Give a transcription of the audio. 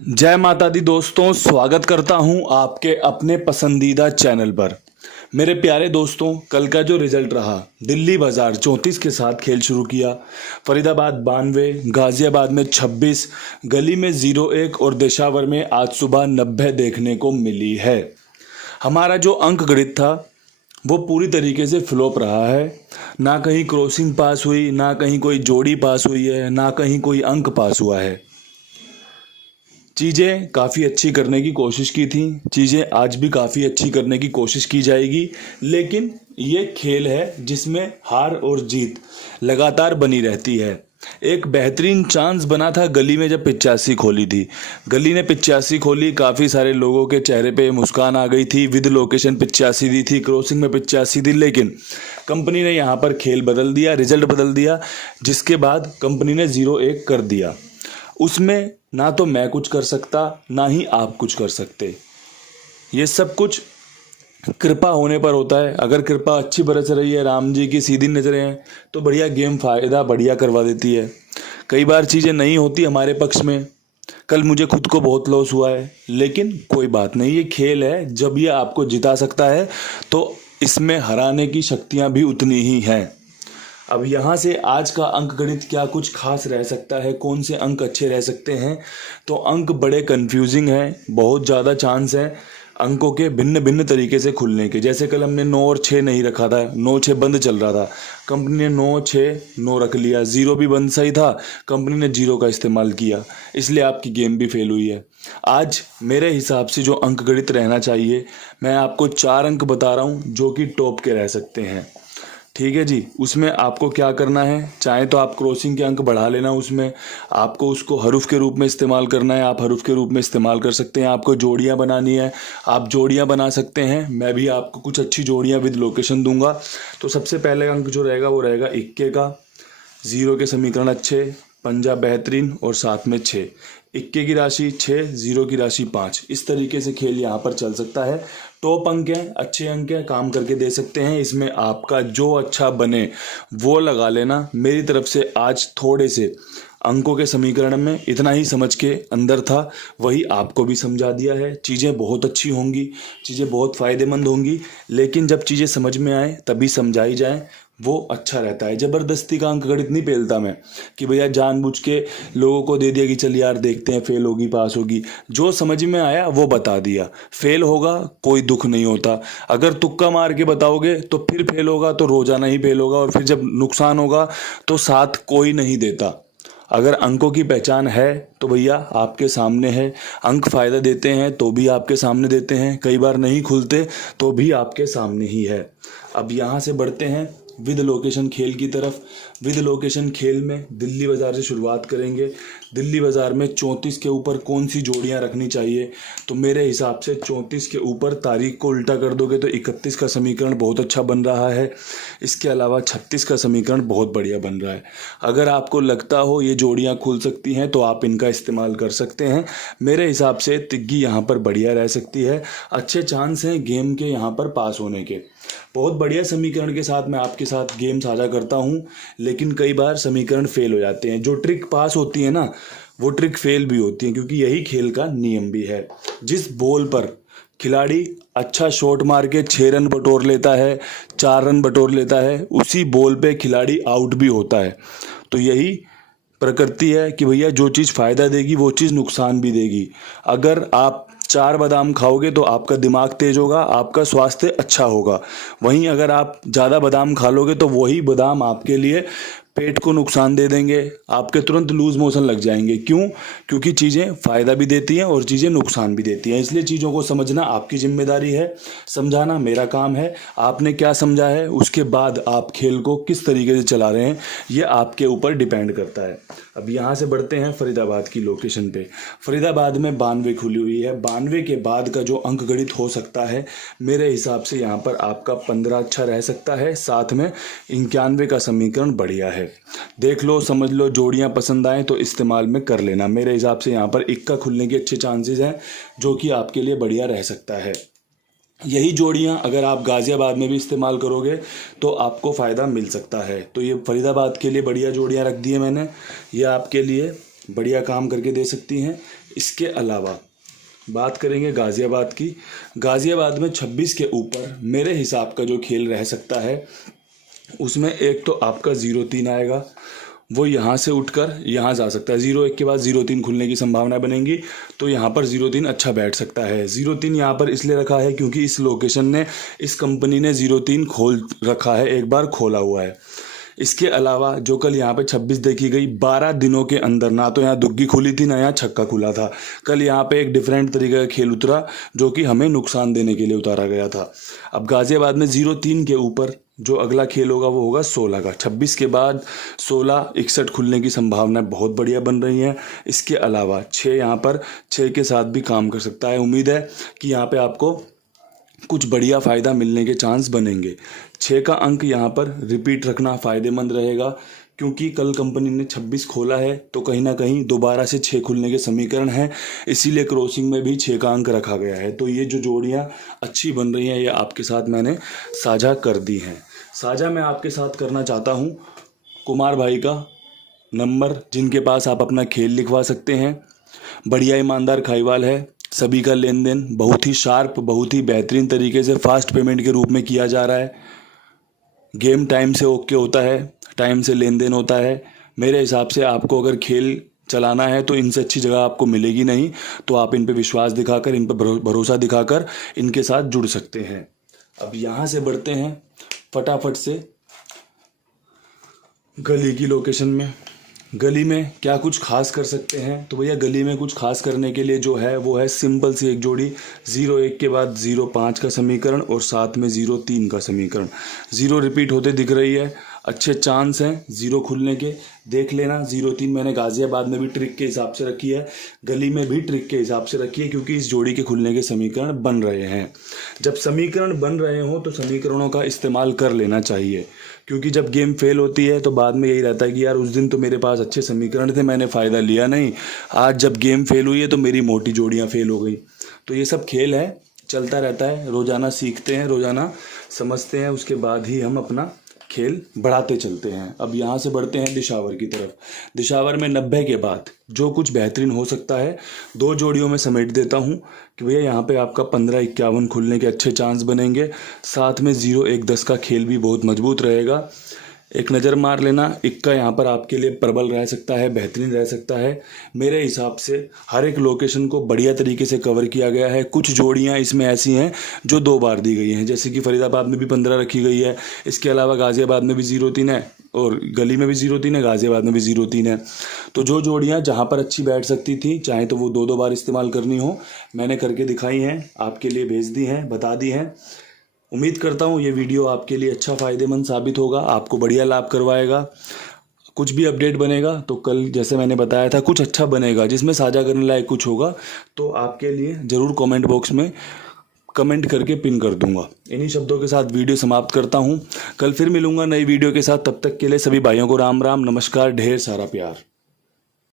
जय माता दी दोस्तों, स्वागत करता हूं आपके अपने पसंदीदा चैनल पर। मेरे प्यारे दोस्तों, कल का जो रिजल्ट रहा, दिल्ली बाजार 34 के साथ खेल शुरू किया, फरीदाबाद 92, गाजियाबाद में 26, गली में 01 और देशावर में आज सुबह 90 देखने को मिली है। हमारा जो अंक गणित था वो पूरी तरीके से फ्लॉप रहा है। ना कहीं क्रॉसिंग पास हुई, ना कहीं कोई जोड़ी पास हुई है, ना कहीं कोई अंक पास हुआ है। चीज़ें काफ़ी अच्छी करने की कोशिश की थी, चीज़ें आज भी काफ़ी अच्छी करने की कोशिश की जाएगी, लेकिन ये खेल है जिसमें हार और जीत लगातार बनी रहती है। एक बेहतरीन चांस बना था गली में जब 85 खोली थी। गली ने 85 खोली, काफ़ी सारे लोगों के चेहरे पे मुस्कान आ गई थी, विद लोकेशन 85 दी थी, क्रॉसिंग में 85 दी, लेकिन कंपनी ने यहाँ पर खेल बदल दिया, रिजल्ट बदल दिया, जिसके बाद कंपनी ने 0-1 कर दिया। उसमें ना तो मैं कुछ कर सकता, ना ही आप कुछ कर सकते। ये सब कुछ कृपा होने पर होता है। अगर कृपा अच्छी बरस रही है, राम जी की सीधी नजरें हैं, तो बढ़िया गेम फायदा बढ़िया करवा देती है। कई बार चीज़ें नहीं होती हमारे पक्ष में। कल मुझे खुद को बहुत लॉस हुआ है, लेकिन कोई बात नहीं, ये खेल है। जब ये आपको जिता सकता है तो इसमें हराने की शक्तियाँ भी उतनी ही हैं। अब यहाँ से आज का अंक गणित क्या कुछ खास रह सकता है, कौन से अंक अच्छे रह सकते हैं, तो अंक बड़े कंफ्यूजिंग हैं। बहुत ज़्यादा चांस है अंकों के भिन्न भिन्न तरीके से खुलने के। जैसे कल हमने 9 और 6 नहीं रखा था, 9-6 बंद चल रहा था, कंपनी ने 9-6-9 रख लिया। 0 भी बंद सही था, कंपनी ने 0 का इस्तेमाल किया, इसलिए आपकी गेम भी फेल हुई है। आज मेरे हिसाब से जो अंक गणित रहना चाहिए, मैं आपको 4 अंक बता रहा हूँ जो कि टॉप के रह सकते हैं। ठीक है जी। उसमें आपको क्या करना है, चाहे तो आप क्रॉसिंग के अंक बढ़ा लेना, उसमें आपको उसको हरूफ के रूप में इस्तेमाल करना है, आप हरूफ के रूप में इस्तेमाल कर सकते हैं। आपको जोड़ियां बनानी है, आप जोड़ियां बना सकते हैं। मैं भी आपको कुछ अच्छी जोड़ियां विद लोकेशन दूंगा। तो सबसे पहले अंक जो रहेगा वो रहेगा इक्के का। 0 के समीकरण अच्छे, पंजा बेहतरीन और साथ में 6। इक्के की राशि 6, 0 की राशि 5। इस तरीके से खेल यहाँ पर चल सकता है। टॉप अंक हैं, अच्छे अंक हैं, काम करके दे सकते हैं। इसमें आपका जो अच्छा बने वो लगा लेना। मेरी तरफ से आज थोड़े से अंकों के समीकरण में इतना ही समझ के अंदर था, वही आपको भी समझा दिया है। चीज़ें बहुत अच्छी होंगी, चीज़ें बहुत फ़ायदेमंद होंगी, लेकिन जब चीज़ें समझ में आए तभी समझाई जाए, वो अच्छा रहता है। ज़बरदस्ती का अंक गणित नहीं पेलता मैं, कि भैया जानबूझ के लोगों को दे दिया कि चल यार देखते हैं फेल होगी पास होगी। जो समझ में आया वो बता दिया। फेल होगा कोई दुख नहीं होता। अगर तुक्का मार के बताओगे तो फिर फेल होगा, तो रोजाना ही फेल होगा, और फिर जब नुकसान होगा तो साथ कोई नहीं देता। अगर अंकों की पहचान है तो भैया आपके सामने है। अंक फायदा देते हैं तो भी आपके सामने देते हैं, कई बार नहीं खुलते तो भी आपके सामने ही है। अब यहाँ से बढ़ते हैं विद लोकेशन खेल की तरफ। विद लोकेशन खेल में दिल्ली बाजार से शुरुआत करेंगे। दिल्ली बाजार में 34 के ऊपर कौन सी जोड़ियां रखनी चाहिए, तो मेरे हिसाब से 34 के ऊपर तारीख को उल्टा कर दोगे तो 31 का समीकरण बहुत अच्छा बन रहा है। इसके अलावा 36 का समीकरण बहुत बढ़िया बन रहा है। अगर आपको लगता हो ये जोड़ियां खुल सकती हैं तो आप इनका इस्तेमाल कर सकते हैं। मेरे हिसाब से तिग्गी यहाँ पर बढ़िया रह सकती है। अच्छे चांस हैं गेम के यहाँ पर पास होने के। बहुत बढ़िया समीकरण के साथ मैं आपके साथ गेम साझा करता हूँ, लेकिन कई बार समीकरण फेल हो जाते हैं। जो ट्रिक पास होती है ना, वो ट्रिक फेल भी होती है, क्योंकि यही खेल का नियम भी है। जिस बॉल पर खिलाड़ी अच्छा शॉट मार के 6 रन बटोर लेता है, 4 रन बटोर लेता है, उसी बॉल पे खिलाड़ी आउट भी होता है। तो यही प्रकृति है कि भैया जो चीज़ फ़ायदा देगी वो चीज़ नुकसान भी देगी। अगर आप 4 बादाम खाओगे तो आपका दिमाग तेज होगा, आपका स्वास्थ्य अच्छा होगा। वहीं अगर आप ज़्यादा बादाम खा लोगे तो वही बादाम आपके लिए पेट को नुकसान दे देंगे, आपके तुरंत लूज मोशन लग जाएंगे। क्यों? क्योंकि चीज़ें फ़ायदा भी देती हैं और चीज़ें नुकसान भी देती हैं। इसलिए चीज़ों को समझना आपकी जिम्मेदारी है, समझाना मेरा काम है। आपने क्या समझा है, उसके बाद आप खेल को किस तरीके से चला रहे हैं, ये आपके ऊपर डिपेंड करता है। अब यहाँ से बढ़ते हैं फरीदाबाद की लोकेशन पे। फरीदाबाद में 92 खुली हुई है। 92 के बाद का जो अंक गणित हो सकता है, मेरे हिसाब से यहाँ पर आपका 15 अच्छा रह सकता है, साथ में 91 का समीकरण बढ़िया है। देख लो, समझ लो, जोड़ियां पसंद आए तो इस्तेमाल में कर लेना। मेरे हिसाब से यहाँ पर इक्का खुलने के अच्छे चांसेस हैं, जो कि आपके लिए बढ़िया रह सकता है। यही जोड़ियां अगर आप गाजियाबाद में भी इस्तेमाल करोगे तो आपको फ़ायदा मिल सकता है। तो ये फरीदाबाद के लिए बढ़िया जोड़ियां रख दी है मैंने, ये आपके लिए बढ़िया काम करके दे सकती हैं। इसके अलावा बात करेंगे गाज़ियाबाद की। गाज़ियाबाद में 26 के ऊपर मेरे हिसाब का जो खेल रह सकता है उसमें एक तो आपका 0-3 आएगा, वो यहाँ से उठकर यहाँ जा सकता है। 0-1 के बाद 0-3 खुलने की संभावना बनेंगी, तो यहाँ पर 0-3 अच्छा बैठ सकता है। 0-3 यहाँ पर इसलिए रखा है क्योंकि इस लोकेशन ने, इस कंपनी ने 0-3 खोल रखा है, एक बार खोला हुआ है। इसके अलावा जो कल यहाँ पे 26 देखी गई, 12 दिनों के अंदर ना तो यहाँ दुग्गी खुली थी ना यहाँ छक्का खुला था। कल यहाँ पे एक डिफरेंट तरीके का खेल उतरा जो कि हमें नुकसान देने के लिए उतारा गया था। अब गाज़ियाबाद में 0-3 के ऊपर जो अगला खेल होगा वो होगा 16 का। 26 के बाद 16 61 खुलने की संभावना बहुत बढ़िया बन रही है। इसके अलावा 6 यहाँ पर 6 के साथ भी काम कर सकता है। उम्मीद है कि यहाँ पे आपको कुछ बढ़िया फ़ायदा मिलने के चांस बनेंगे। 6 का अंक यहाँ पर रिपीट रखना फ़ायदेमंद रहेगा क्योंकि कल कंपनी ने 26 खोला है तो कहीं ना कहीं दोबारा से 6 खुलने के समीकरण हैं, इसीलिए क्रॉसिंग में भी 6 का अंक रखा गया है। तो ये जो जोड़ियाँ अच्छी बन रही हैं ये आपके साथ मैंने साझा कर दी हैं। साझा मैं आपके साथ करना चाहता हूँ कुमार भाई का नंबर, जिनके पास आप अपना खेल लिखवा सकते हैं। बढ़िया ईमानदार खाईवाल है, सभी का लेन देन बहुत ही शार्प, बहुत ही बेहतरीन तरीके से फास्ट पेमेंट के रूप में किया जा रहा है। गेम टाइम से ओके होता है, टाइम से लेन देन होता है। मेरे हिसाब से आपको अगर खेल चलाना है तो इनसे अच्छी जगह आपको मिलेगी नहीं, तो आप इन पे विश्वास दिखाकर, इन पर भरोसा दिखाकर इनके साथ जुड़ सकते हैं। अब यहाँ से बढ़ते हैं फटाफट से गली की लोकेशन में। गली में क्या कुछ खास कर सकते हैं, तो भैया गली में कुछ खास करने के लिए जो है वो है सिंपल सी एक जोड़ी। 0-1 के बाद 0-5 का समीकरण और साथ में 0-3 का समीकरण। 0 रिपीट होते दिख रही है, अच्छे चांस हैं 0 खुलने के, देख लेना। 0-3 मैंने गाज़ियाबाद में भी ट्रिक के हिसाब से रखी है, गली में भी ट्रिक के हिसाब से रखी है, क्योंकि इस जोड़ी के खुलने के समीकरण बन रहे हैं। जब समीकरण बन रहे हों तो समीकरणों का इस्तेमाल कर लेना चाहिए, क्योंकि जब गेम फेल होती है तो बाद में यही रहता है कि यार उस दिन तो मेरे पास अच्छे समीकरण थे, मैंने फ़ायदा लिया नहीं, आज जब गेम फेल हुई है तो मेरी मोटी जोड़ियाँ फेल हो गई। तो ये सब खेल है, चलता रहता है, रोज़ाना सीखते हैं, रोज़ाना समझते हैं, उसके बाद ही हम अपना खेल बढ़ाते चलते हैं। अब यहाँ से बढ़ते हैं दिशावर की तरफ। दिशावर में 90 के बाद जो कुछ बेहतरीन हो सकता है 2 जोड़ियों में समेट देता हूँ कि भैया यहाँ पे आपका 15-51 खुलने के अच्छे चांस बनेंगे, साथ में 0-1-10 का खेल भी बहुत मजबूत रहेगा। एक नज़र मार लेना, इक्का यहाँ पर आपके लिए प्रबल रह सकता है, बेहतरीन रह सकता है। मेरे हिसाब से हर एक लोकेशन को बढ़िया तरीके से कवर किया गया है। कुछ जोड़ियाँ इसमें ऐसी हैं जो 2 बार दी गई हैं, जैसे कि फरीदाबाद में भी 15 रखी गई है। इसके अलावा गाज़ियाबाद में भी 0-3 है और गली में भी 0-3 है, गाज़ियाबाद में भी 0-3 है। तो जो जोड़ियाँ जहाँ पर अच्छी बैठ सकती थी, चाहे तो वो 2-2 बार इस्तेमाल करनी हो, मैंने करके दिखाई हैं, आपके लिए भेज दी हैं, बता दी हैं। उम्मीद करता हूँ ये वीडियो आपके लिए अच्छा फ़ायदेमंद साबित होगा, आपको बढ़िया लाभ करवाएगा। कुछ भी अपडेट बनेगा तो कल जैसे मैंने बताया था कुछ अच्छा बनेगा जिसमें साझा करने लायक कुछ होगा तो आपके लिए ज़रूर कमेंट बॉक्स में कमेंट करके पिन कर दूंगा। इन्हीं शब्दों के साथ वीडियो समाप्त करता हूँ। कल फिर मिलूंगा नई वीडियो के साथ, तब तक के लिए सभी भाइयों को राम राम, नमस्कार, ढेर सारा प्यार।